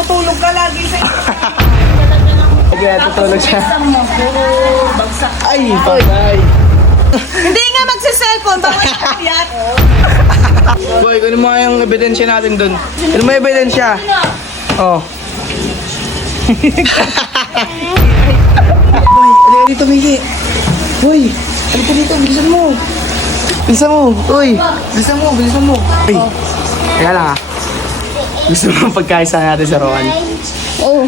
natutulog ka lagi sa Kaya tutulog siya. bagsak. Ay, patay. Hindi nga magsa-cellphone, bawal ka piyat. Boy, kunin mo nga yung ebidensya natin dun. Kunin mo yung ebidensya. Oh. Boy, halika dito, Miki. Boy, halika dito, bilisan mo. Bilisan mo, uy. Bilisan mo, bilisan mo. Ay, kaya lang ha. Gusto mo pagkaisa natin sa Rowan? Oh.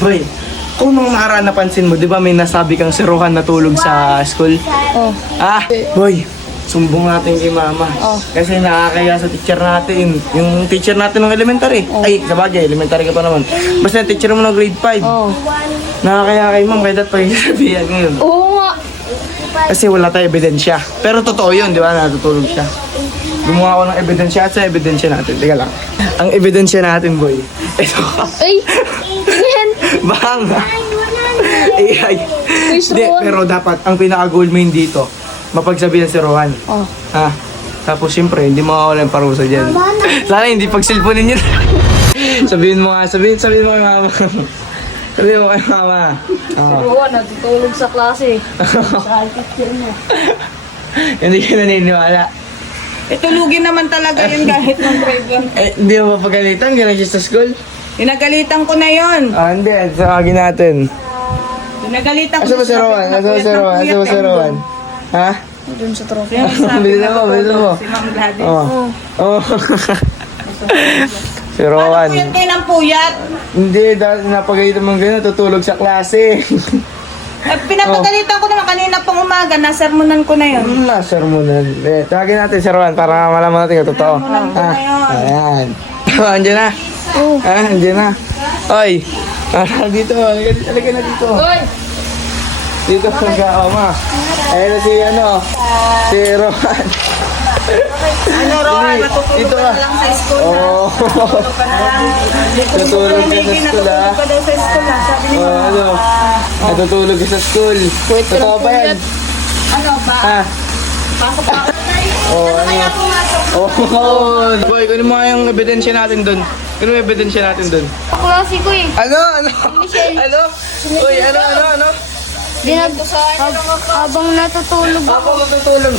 Boy, kung nung nakaraan napansin mo, di ba may nasabi kang si Rohan natulog sa school? Oh. Ah, boy, sumbong natin kay mama. Oh. Kasi nakakaya sa teacher natin. Yung teacher natin ng elementary. Ay, sabagay, elementary ka pa naman. Basta yung teacher mo ng grade 5. Oh. Nakakaya kay ma'am, kaya dapat pagsasabihan ngayon. Oo nga. Kasi wala tayong ebidensya. Pero totoo yun, di ba? Natutulog siya. Gumawa ko ng ebidensya at sa ebidensya natin. Teka lang. Ang ebidensya natin, boy. Ito. Ay. Tingin. Bang! Ay. Please, Hindi, Rowan. pero dapat, ang pinaka-goal main dito, mapagsabihan si Rohan. Oh. Ha? Tapos siyempre, hindi mawawala yung parusa dyan. Sana hindi pagsilponin yun. Sabihin mo nga, sabihin mo kay mama. Sabihin mo kay mama. Oo. Rowan, natutulog sa klase. Sa teacher mo. Hindi ka naniniwala. Itulugin naman talaga yun kahit ng grade 1. Eh, hindi mo mapagalitan, gano'n siya sa school? Pinagalitan ko na yun. Ah, hindi. Tawagin natin. Pinagalitan ko Asa ba si Rowan? Asa ba si Rowan? Asa ba si Rowan? Ha? Doon sa trophy. Bilisan mo, bilisan mo. Si Ma'am Gladys. Oh. Oh. Si Rowan. Puyat kayo ng puyat. Hindi, dahil napagalitan mo gano'n, tutulog sa klase. Pinapagalitan ko naman kanina pang umaga, nasermonan ko na yun. Master mo na. Eh, tawagin natin si Rowan para malaman natin kung totoo. Sermonan ko na yun. Ayan. Andiyan na. Oh. Ah, andiyan na. Oy. Dito. Halika na dito. Hoy. Dito ka, ma. Ayun na si si Rowan. Ano, Rowan, matutulog Dito ka ka. na lang sa school. Oo. Matutulog ka na lang. Natulog ka sa school, ah. Natutulog ka daw sa school, ah. Sabi ni Oh, ano? Natutulog ka sa school. Totoo ba yan? Ano ba? Ha? Pasok pa ako. Oh, Ano kaya pumasok? Oh, boy, kunin mo nga yung ebidensya natin doon. Kunin mo yung ebidensya natin doon. Klase ko eh. Ano? Michelle. Ano? Uy, ano? Habang natutulog ako. Ako matutulog.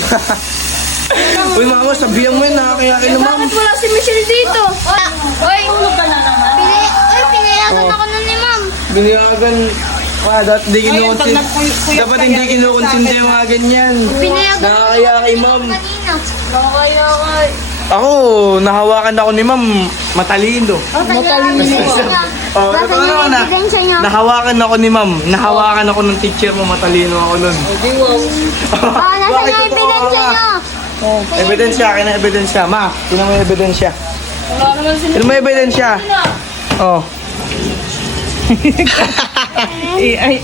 Uy, mama, sabihan mo yun, nakakayaki na ma'am. Bakit wala si Michelle dito? Hoy. Tulog ka na naman. Pinayagan Oh. ako na ni ma'am. Biniyagan. Dapat hindi Ngayon, pag kinukonsin. nagpuyat Dapat ka hindi yan, kinukonsinti yung mga ganyan. Pinayagan Nakakayaki, ma'am. kanina. Nakakayakay. Ako, nahawakan ako ni ma'am, matalino. Matalino Oh, ito naman na. ebidensya niya. Nahawakan ako ni ma'am. Nahawakan ako ng teacher mo, matalino ako nun. Nasa Bakit nga totoo ebidensya ka? niya. Ebidensya, akin ang ebidensya. Ma, tinan mo yung ebidensya. Wala naman si Tinan mo yung ebidensya. Oh. Ay,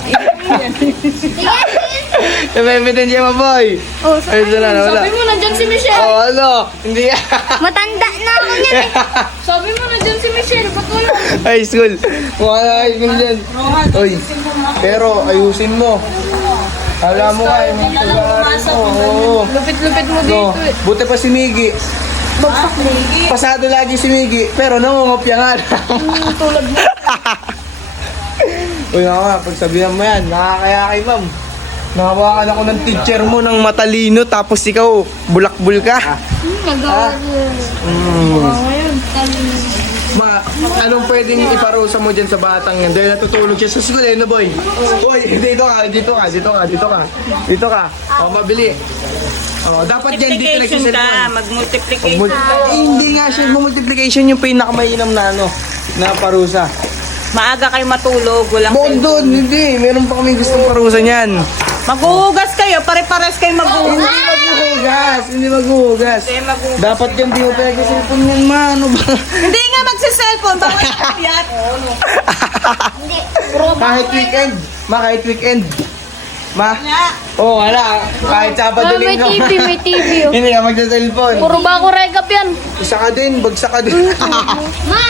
Tinan mo yung ebidensya mo, boy. Oh, Ay, wala. Sabi mo nandyan si Michelle. Oh, ano? Hindi. Matanda na ako niyan eh. Sabi mo nandyan si Michelle. Ba't wala? High school. Mukha na high school dyan. Oy, pero ayusin mo. Alam mo nga, yung mga pag-aaral mo. Oo. Lupit-lupit mo No, dito eh. buti pa si Miggy. Bagsak lagi. Pasado lagi si Miggy, pero nangungopya nga. Tulad mo. Uy, nga, pagsabihan mo yan, nakakaya kay ma'am. Nakawakan ako ng teacher mo ng matalino, tapos ikaw, bulakbul ka. Nagawa ngayon. Ma, anong pwedeng iparusa mo dyan sa batang yan? Dahil natutulog siya sa school, eh, no boy? Uy, dito ka. O, mabili. O, dapat dyan, di ka multiplication ka. nagsiselfon. Mag-multiplication. Hindi nga siya, multiplication yung pinakamainam na na parusa. Maaga kayo matulog, walang Bukod doon, hindi. Meron pa kami gustong parusa niyan. Maghuhugas kayo, pare-pares kayo maghuhugas. Hindi maghuhugas. Dapat yan, di mo pwede cellphone yan, ma. Ano ba? Hindi nga magsa-cellphone, bawal ka piyat. Kahit weekend. Ma, kahit weekend. Ma? Oo, wala. Kahit Sabado May linggo. TV, may TV. Oh. Hindi ka magsa-cellphone. Puro ba ako rekap yan? Isa ka din, bagsak ka din. Ma!